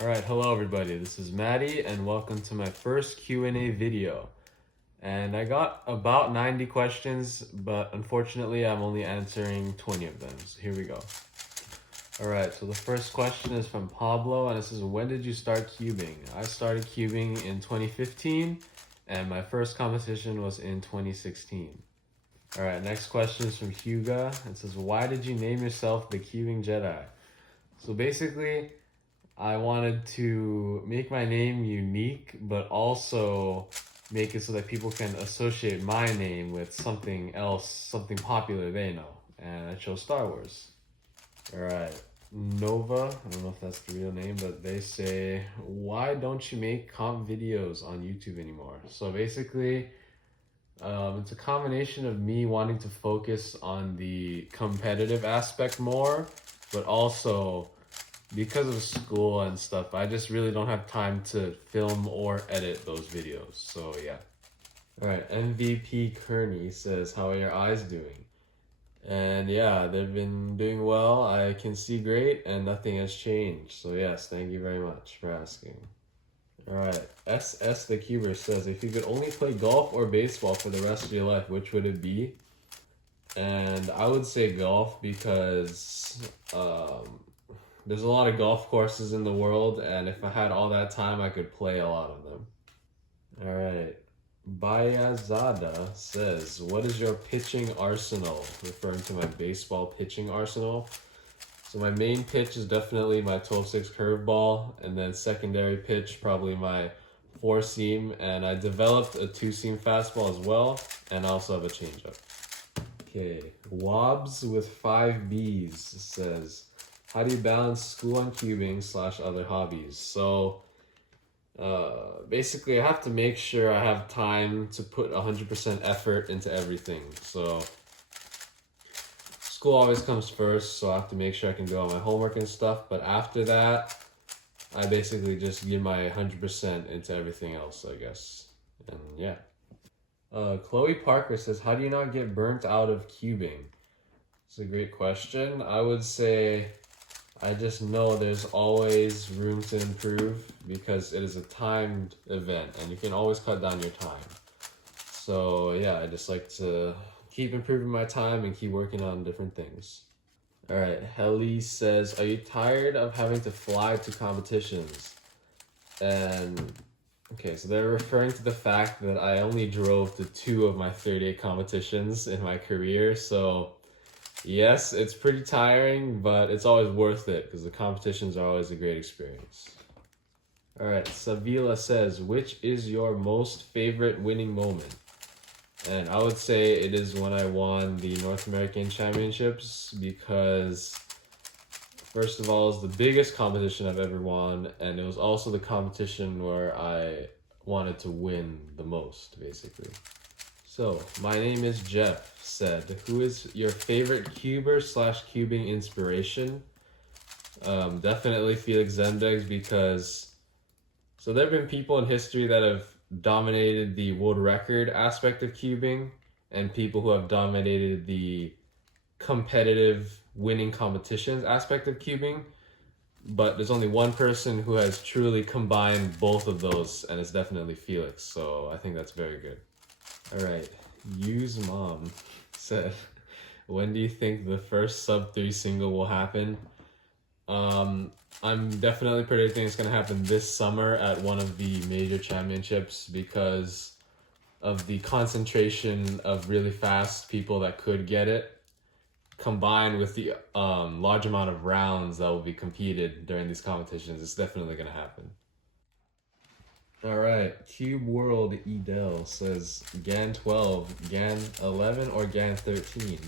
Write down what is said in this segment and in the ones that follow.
Alright, hello everybody, this is Matty and welcome to my first Q&A video. And I got about 90 questions, but unfortunately I'm only answering 20 of them, so here we go. Alright, so the first question is from Pablo and it says, when did you start cubing? I started cubing in 2015 and my first competition was in 2016. Alright, next question is from Huga. It says, why did you name yourself the Cubing Jedi? So basically, I wanted to make my name unique, but also make it so that people can associate my name with something else, something popular they know. And I chose Star Wars. Alright, Nova, I don't know if that's the real name, but they say, why don't you make comp videos on YouTube anymore? So basically, it's a combination of me wanting to focus on the competitive aspect more, but also because of school and stuff, I just really don't have time to film or edit those videos. So yeah. Alright, MVP Kearney says, how are your eyes doing? And yeah, they've been doing well. I can see great and nothing has changed. So yes, thank you very much for asking. Alright, SS the Cuber says, if you could only play golf or baseball for the rest of your life, which would it be? And I would say golf because there's a lot of golf courses in the world, and if I had all that time, I could play a lot of them. Alright, Bayazada says, what is your pitching arsenal? Referring to my baseball pitching arsenal. So my main pitch is definitely my 12-6 curveball, and then secondary pitch, probably my 4-seam, and I developed a 2-seam fastball as well, and I also have a changeup. Okay, Wobbs with 5 Bs says, how do you balance school and cubing / other hobbies? So basically I have to make sure I have time to put 100% effort into everything. So school always comes first, so I have to make sure I can do all my homework and stuff. But after that, I basically just give my 100% into everything else, I guess. And yeah. Chloe Parker says, how do you not get burnt out of cubing? It's a great question. I would say I just know there's always room to improve because it is a timed event and you can always cut down your time. So yeah, I just like to keep improving my time and keep working on different things. Alright, Helly says, are you tired of having to fly to competitions? And okay, so they're referring to the fact that I only drove to 2 of my 38 competitions in my career, so yes, it's pretty tiring, but it's always worth it because the competitions are always a great experience. Alright, Savila says, which is your most favorite winning moment? And I would say it is when I won the North American Championships because, first of all, it's the biggest competition I've ever won, and it was also the competition where I wanted to win the most, basically. So, my name is Jeff said, who is your favorite cuber / cubing inspiration? Definitely Felix Zemdegs because, so there have been people in history that have dominated the world record aspect of cubing and people who have dominated the competitive winning competitions aspect of cubing, but there's only one person who has truly combined both of those, and it's definitely Felix, so I think that's very good. Alright, Use Mom said, when do you think the first sub-3 single will happen? I'm definitely predicting it's going to happen this summer at one of the major championships because of the concentration of really fast people that could get it, combined with the large amount of rounds that will be competed during these competitions. It's definitely going to happen. Alright, Cube World Edel says GAN 12, GAN 11, or GAN 13?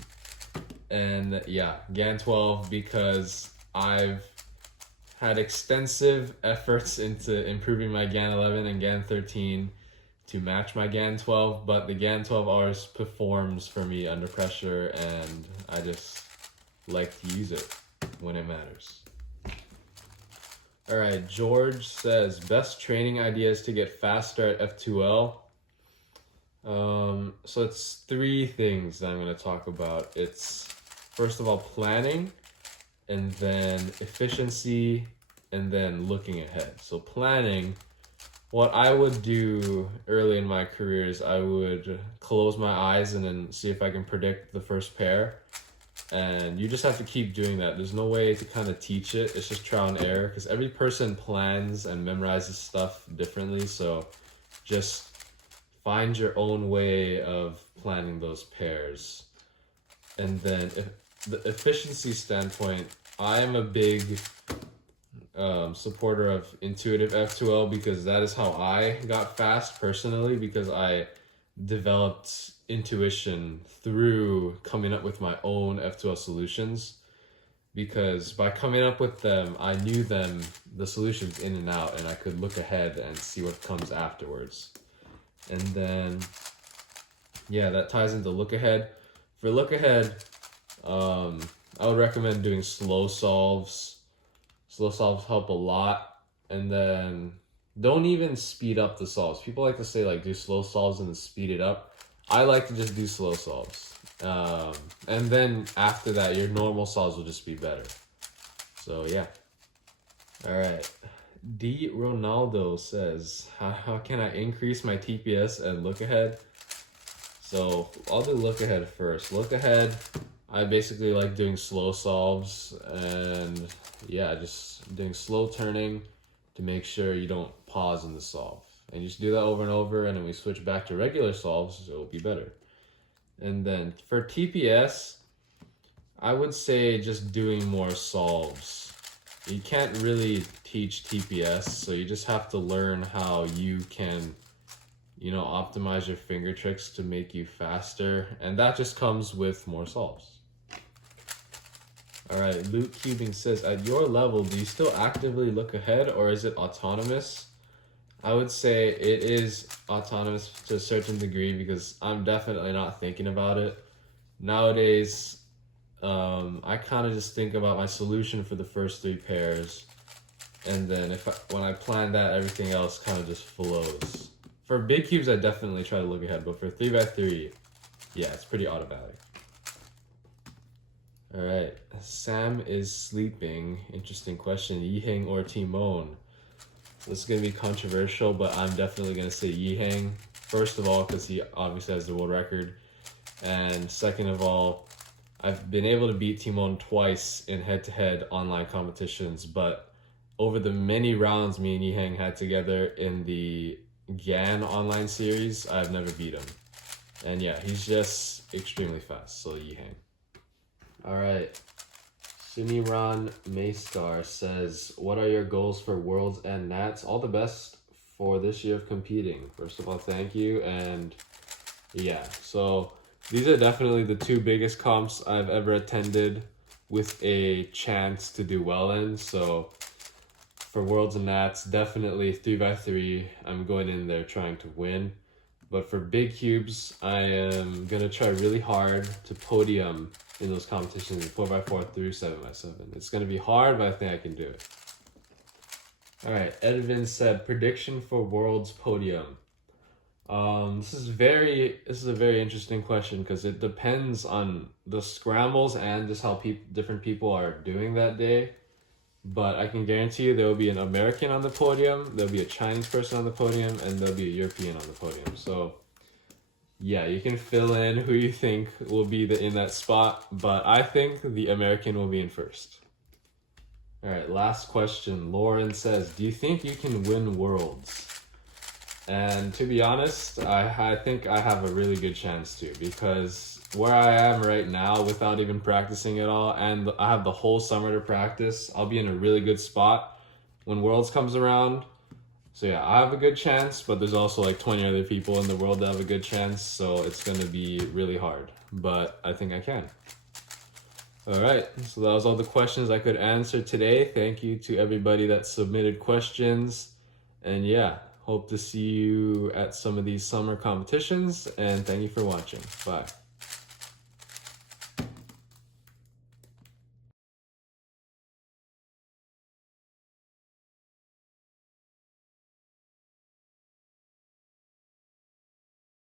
And yeah, GAN 12 because I've had extensive efforts into improving my GAN 11 and GAN 13 to match my GAN 12, but the GAN 12 always performs for me under pressure and I just like to use it when it matters. Alright, George says, best training ideas to get faster at F2L. So it's 3 things that I'm going to talk about. It's, first of all, planning, and then efficiency, and then looking ahead. So planning, what I would do early in my career is I would close my eyes and then see if I can predict the first pair. And you just have to keep doing that. There's no way to kind of teach it. It's just trial and error, because every person plans and memorizes stuff differently. So just find your own way of planning those pairs. And then the efficiency standpoint, I am a big supporter of intuitive F2L, because that is how I got fast personally, because I developed intuition through coming up with my own F2L solutions. Because by coming up with them, I knew the solutions in and out, and I could look ahead and see what comes afterwards. And then, yeah, that ties into look ahead. For look ahead, I would recommend doing slow solves. Slow solves help a lot. And then don't even speed up the solves. People like to say like do slow solves and then speed it up. I like to just do slow solves. And then after that, your normal solves will just be better. So yeah. All right. D. Ronaldo says, how can I increase my TPS and look ahead? So I'll do look ahead first. Look ahead, I basically like doing slow solves, and yeah, just doing slow turning to make sure you don't pause in the solve. And you just do that over and over, and then we switch back to regular solves, so it'll be better. And then for TPS, I would say just doing more solves. You can't really teach TPS, so you just have to learn how you can, optimize your finger tricks to make you faster, and that just comes with more solves. All right, Luke Cubing says, at your level, do you still actively look ahead, or is it autonomous? I would say it is autonomous to a certain degree, because I'm definitely not thinking about it. Nowadays, I kind of just think about my solution for the first 3 pairs, and then when I plan that, everything else kind of just flows. For big cubes, I definitely try to look ahead, but for 3x3, yeah, it's pretty automatic. All right, Sam is sleeping. Interesting question, Yiheng or Timon? This is going to be controversial, but I'm definitely going to say Yiheng. First of all, because he obviously has the world record, and second of all, I've been able to beat Timon twice in head-to-head online competitions, but over the many rounds me and Yiheng had together in the Gan online series, I've never beat him. And yeah, he's just extremely fast, so Yiheng. Alright, Suniran Maystar says, what are your goals for Worlds and Nats? All the best for this year of competing. First of all, thank you, and yeah, so these are definitely the 2 biggest comps I've ever attended with a chance to do well in. So for Worlds and Nats, definitely 3x3, I'm going in there trying to win. But for big cubes, I am going to try really hard to podium in those competitions in 4x4 through 7x7. It's going to be hard, but I think I can do it. All right, Edvin said, prediction for Worlds podium. This is a very interesting question, because it depends on the scrambles and just how different people are doing that day. But I can guarantee you there will be an American on the podium, there'll be a Chinese person on the podium, and there'll be a European on the podium. So yeah, you can fill in who you think will be in that spot, but I think the American will be in first. All right, last question. Lauren says, do you think you can win Worlds? And to be honest, I think I have a really good chance to, because where I am right now without even practicing at all, and I have the whole summer to practice, I'll be in a really good spot when Worlds comes around. So yeah, I have a good chance, but there's also like 20 other people in the world that have a good chance, so it's going to be really hard, but I think I can. All right, so that was all the questions I could answer today. Thank you to everybody that submitted questions, and yeah, hope to see you at some of these summer competitions, and thank you for watching. Bye.